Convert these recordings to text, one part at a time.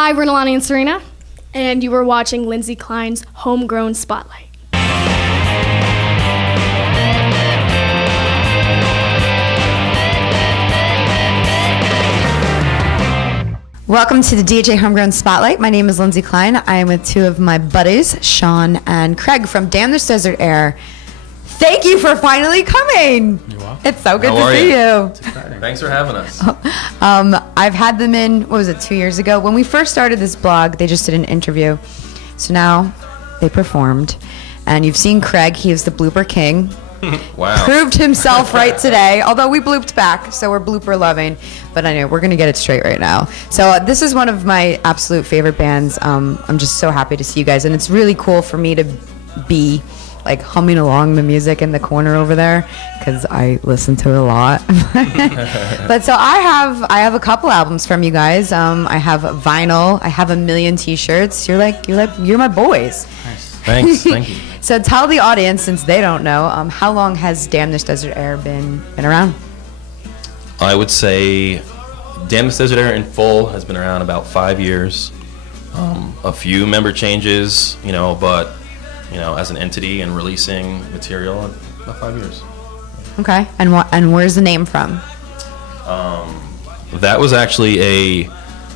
Hi, we're Nalani and Serena, and you were watching Lindsay Klein's Homegrown Spotlight. Welcome to the WDHA Homegrown Spotlight. My name is Lindsay Klein. I am with two of my buddies, Sean and Craig from Damn This Desert Air. Thank you for finally coming. You're welcome. It's so good to see you. It's exciting. Thanks for having us. I've had them in, what was it, 2 years ago? When we first started this blog, they just did an interview. So now they performed. And you've seen Craig. He is the blooper king. Wow. Proved himself right today, although we blooped back, so we're blooper loving. But anyway, we're going to get it straight right now. So this is one of my absolute favorite bands. I'm just so happy to see you guys. And it's really cool for me to be like humming along the music in the corner over there because I listen to it a lot. But so I have a couple albums from you guys. I have vinyl. I have a million T-shirts. You're my boys. Nice. Thanks. Thank you. So tell the audience, since they don't know, how long has Damn This Desert Air been around? I would say Damn This Desert Air in full has been around about 5 years. A few member changes, but as an entity and releasing material, about 5 years. Okay, and where's the name from? That was actually a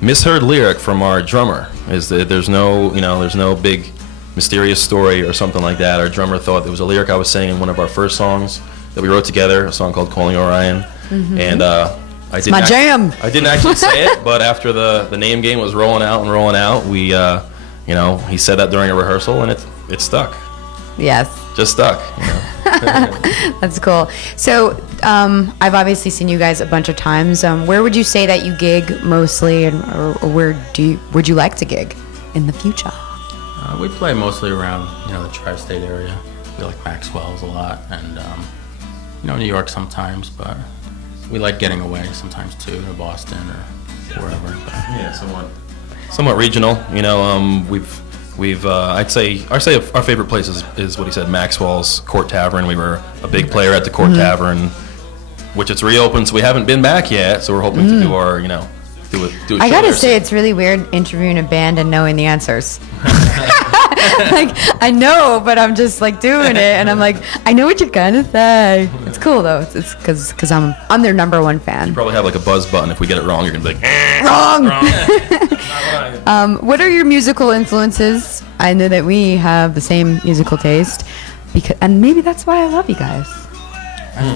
misheard lyric from our drummer. There's no big mysterious story or something like that. Our drummer thought there was a lyric I was saying in one of our first songs that we wrote together, a song called Calling Orion. Mm-hmm. And I didn't actually say it, but after the name game was rolling out, we he said that during a rehearsal, and it stuck. Yes. Just stuck. That's cool. So I've obviously seen you guys a bunch of times. Where would you say that you gig mostly, or where would you like to gig in the future? We play mostly around, the tri-state area. We like Maxwell's a lot, and New York sometimes, but we like getting away sometimes too, to Boston or wherever. But. Yeah, somewhat regional. I'd say our favorite place is what he said, Maxwell's Court Tavern. We were a big player at the Court Tavern, which it's reopened, so we haven't been back yet. So we're hoping to do our, do it. I gotta say, it's really weird interviewing a band and knowing the answers. Like, I know, but I'm just like doing it, and I'm like, I know what you're gonna say. It's cool though. It's because I'm their #1 fan. You probably have like a buzz button. If we get it wrong, you're gonna be like, wrong. What are your musical influences? I know that we have the same musical taste, and maybe that's why I love you guys.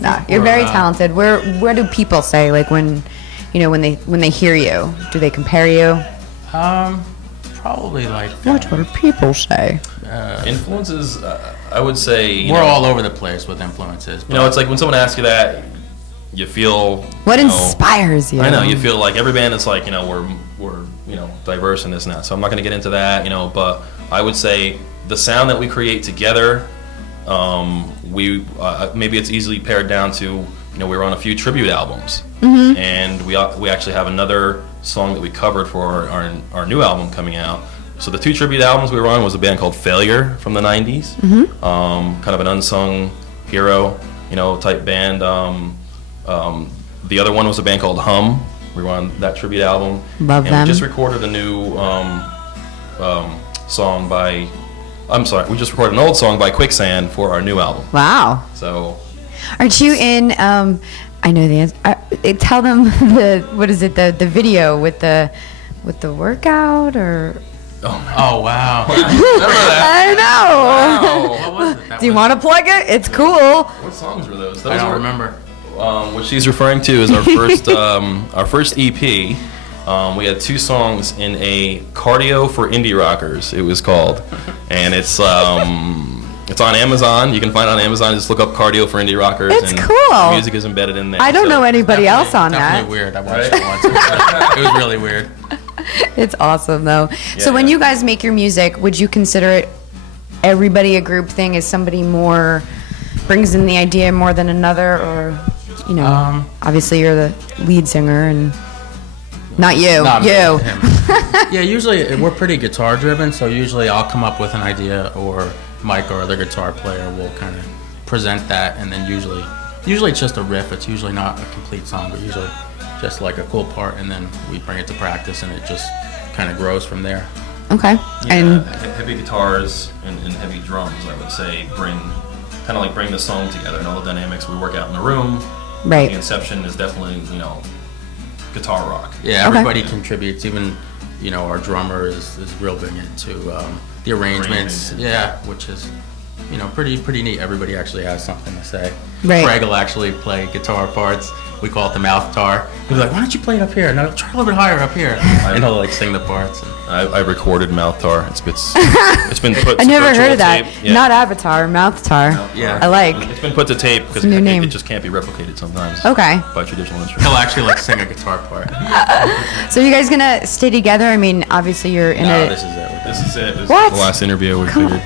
Nah, you're very talented. Where do people say, like, when they hear you, do they compare you? Probably like. What do people say? Influences, I would say. We're all over the place with influences. It's like when someone asks you that, you feel. What inspires you? I know, you feel like every band is like, we're diverse in this and that. So I'm not going to get into that, but I would say the sound that we create together, maybe it's easily pared down to, we were on a few tribute albums, and we actually have another song that we covered for our new album coming out. So the 2 tribute albums we were on was a band called Failure from the 90s, kind of an unsung hero, type band. The other one was a band called Hum. We were on that tribute album. Love them. And we just recorded a new song by. I'm sorry, we just recorded an old song by Quicksand for our new album. Wow. So. Aren't you in? I know the answer. Tell them the video with the workout or. Oh wow! Remember that? I know. Wow. What was it? Do you want to plug it? It's cool. What songs were those? I don't remember. What she's referring to is our first EP. We had 2 songs in a Cardio for Indie Rockers, it was called, and it's on Amazon. You can find it on Amazon. Just look up Cardio for Indie Rockers. It's and cool. The music is embedded in there. I don't know anybody else on Definitely that. Weird. I watched it once. It was really weird. It's awesome though. So when you guys make your music, would you consider it everybody a group thing? Is somebody more brings in the idea more than another, or obviously you're the lead singer and not you. Not you. Yeah, usually we're pretty guitar driven, so usually I'll come up with an idea, or Mike, our other guitar player, will kind of present that, and then usually it's just a riff. It's usually not a complete song, but usually just like a cool part, and then we bring it to practice, and it just kind of grows from there. Okay. Yeah, And heavy guitars and heavy drums, I would say, bring the song together, and all the dynamics we work out in the room. right. The inception is definitely, guitar rock. Yeah, Okay. everybody contributes. Even, our drummer is real big into the arrangements. Arranging. Yeah, which is, pretty neat. Everybody actually has something to say. Right. Craig will actually play guitar parts. We call it the mouth tar. He'll be like, "Why don't you play it up here? No, try a little bit higher up here." And he'll like sing the parts. I recorded mouth tar. It's been put. I to never virtual heard of that. tape. Yeah. Not Avatar, Mouth Tar. Yeah. I like. It's been put to tape because a new it name. just can't be replicated sometimes. Okay. By traditional instruments. He'll actually like sing a guitar part. So you guys gonna stay together? I mean, obviously you're in No, a. this is it. This is it. This What? is the last interview we figured.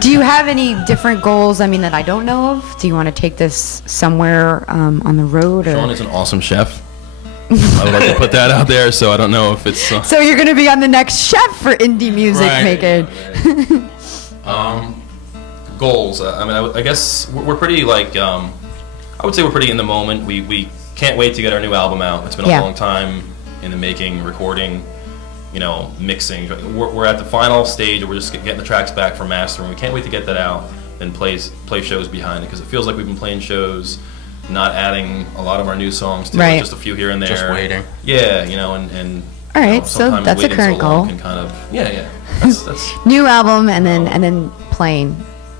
Do you have any different goals? I mean, that I don't know of. Do you want to take this somewhere on the road? Or? Sean is an awesome chef. I would like to put that out there, so I don't know if it's. So you're gonna be on the next chef for indie music Right. making. Goals. I guess we're pretty I would say we're pretty in the moment. We can't wait to get our new album out. It's been Yeah. a long time in the making, recording, mixing. We're at the final stage. We're just getting the tracks back for mastering. We can't wait to get that out and play shows behind it, because it feels like we've been playing shows, not adding a lot of our new songs to Right. it, just a few here and there. Just waiting. Yeah, and. All right, so sometimes that's a waiting current so long goal. can kind of yeah. That's New album and then playing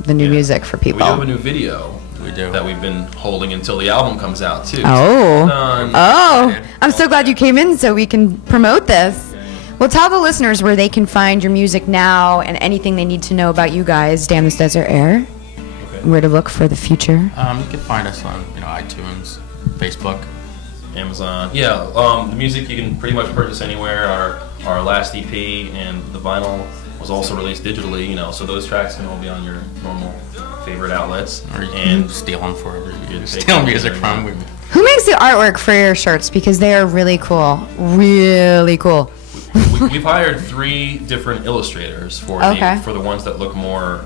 the new Yeah. music for We do people. have a new video We do. that we've been holding until the album comes out too. Oh. Done. Oh, I'm so glad you came in so we can promote this. Well, tell the listeners where they can find your music now and anything they need to know about you guys, Damn This Desert Air, Okay. where to look for the future. You can find us on iTunes, Facebook. Amazon. Yeah, the music you can pretty much purchase anywhere. Our last EP and the vinyl was also released digitally, so those tracks can all be on your normal favorite outlets. Or you And can steal them for wherever you take steal them. music from. Who makes the artwork for your shirts? Because they are really cool. Really cool. we've hired 3 different illustrators for Okay. the ones that look more,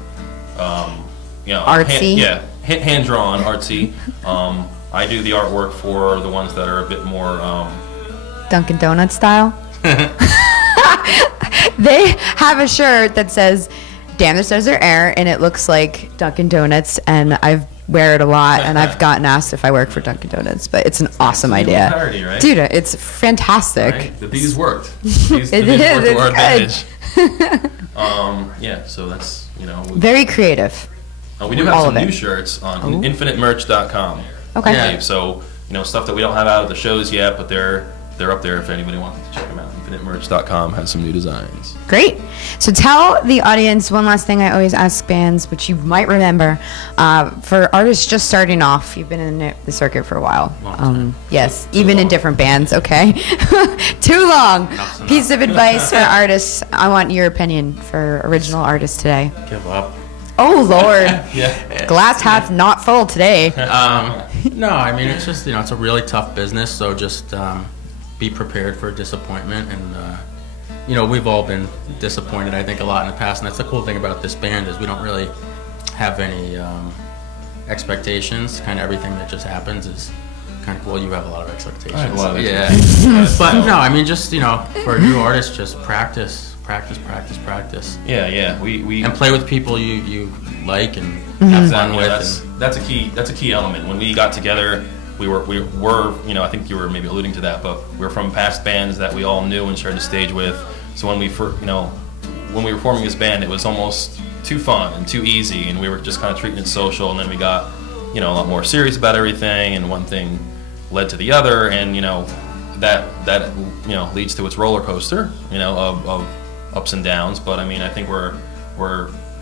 Artsy? hand drawn, artsy. I do the artwork for the ones that are a bit more. Dunkin' Donuts style. They have a shirt that says "Damn This Desert Air" and it looks like Dunkin' Donuts, and I wear it a lot, and I've gotten asked if I work for Dunkin' Donuts, but it's an awesome a idea. parody, right? Dude, it's fantastic. Right? These worked. These It worked is, to our it's advantage. Yeah, so that's Very creative. we do have all some of it. new shirts on infinitemerch.com. Okay. Yeah. So stuff that we don't have out of the shows yet, but they're up there if anybody wants to check them out. Infinitemerch.com has some new designs. Great. So tell the audience one last thing I always ask bands, which you might remember. For artists just starting off, you've been in the circuit for a while. Long time. Yes, Too even in long. different bands, okay? Too long. Enough's enough. Piece of advice for artists. I want your opinion for original artists today. Give up. Oh, Lord. Yeah. Glass half not full today. No, I mean, it's just, it's a really tough business, so just be prepared for disappointment. And, we've all been disappointed, I think, a lot in the past. And that's the cool thing about this band is we don't really have any expectations. Kind of everything that just happens is kind of cool. You have a lot of expectations. I have a lot of Yeah. But, no, I mean, just, for a new artist, just practice. Yeah. We And play with people you like and Mm-hmm. have fun Exactly. with. That's a key element. When we got together, we were I think you were maybe alluding to that, but we were from past bands that we all knew and shared the stage with. So when we were forming this band, it was almost too fun and too easy, and we were just kind of treating it social. And then we got a lot more serious about everything, and one thing led to the other, and that leads to its roller coaster, of ups and downs. But I mean, I think we're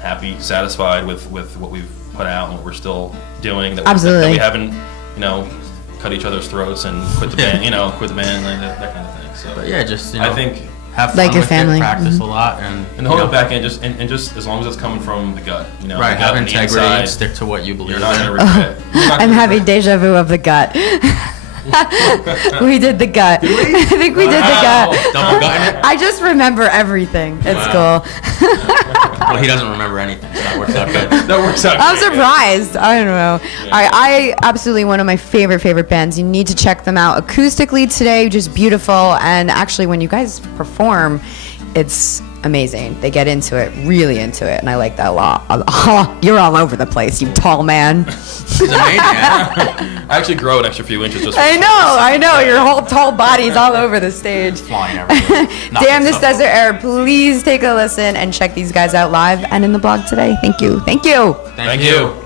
happy, satisfied with what we've put out and what we're still doing. Absolutely. That we haven't, cut each other's throats and quit the band, quit the band, like that kind of thing. So, But yeah, just, I think, have fun Like your with family. it, practice a lot, and hold it back and just as long as it's coming from the gut, right, the gut have and the integrity, inside, stick to what you believe you're not in. gonna regret. You're not I'm gonna having regret. deja vu of the gut. We did the gut. I think we did the Wow, gut. double gutting it. I just remember everything. It's Wow. cool. Well, he doesn't remember anything, so that works out good. That works out. I'm good. surprised. I don't know. All right, I absolutely one of my favorite bands. You need to check them out. Acoustically today, just beautiful. And actually, when you guys perform, it's amazing. They get into it, really into it, and I like that a lot. Oh, you're all over the place, you tall man. He's a maniac. I actually grow an extra few inches just. I know. Your whole tall body's all over the stage. Flying everywhere. Damn this desert air. Please take a listen and check these guys out live and in the blog today. Thank you. Thank you.